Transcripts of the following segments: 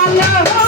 I love.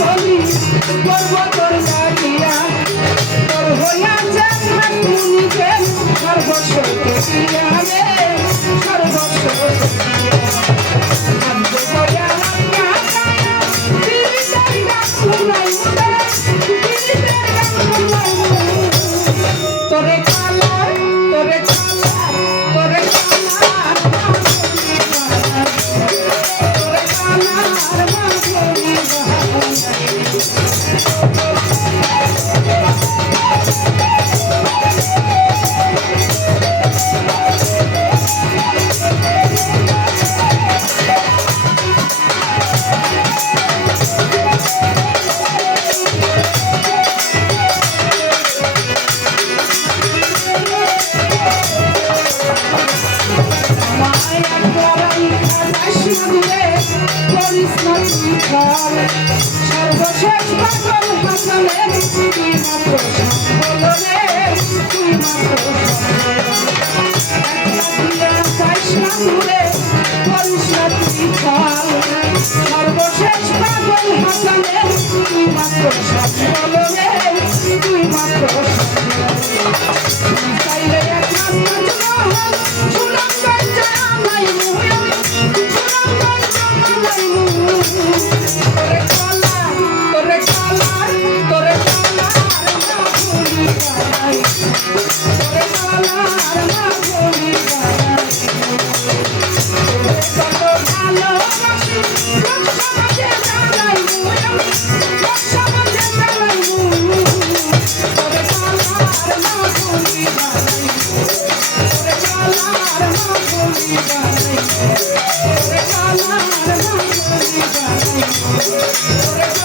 स्वामी पर्वतर দিয়ে করিস না তুই ফল সর্বশেষ পাগল হাসালে তুই মাত্র বললে তুই সর্বশেষ পাগল হাসালে তুই মাত্র বললে তুই মাত্র Gracias.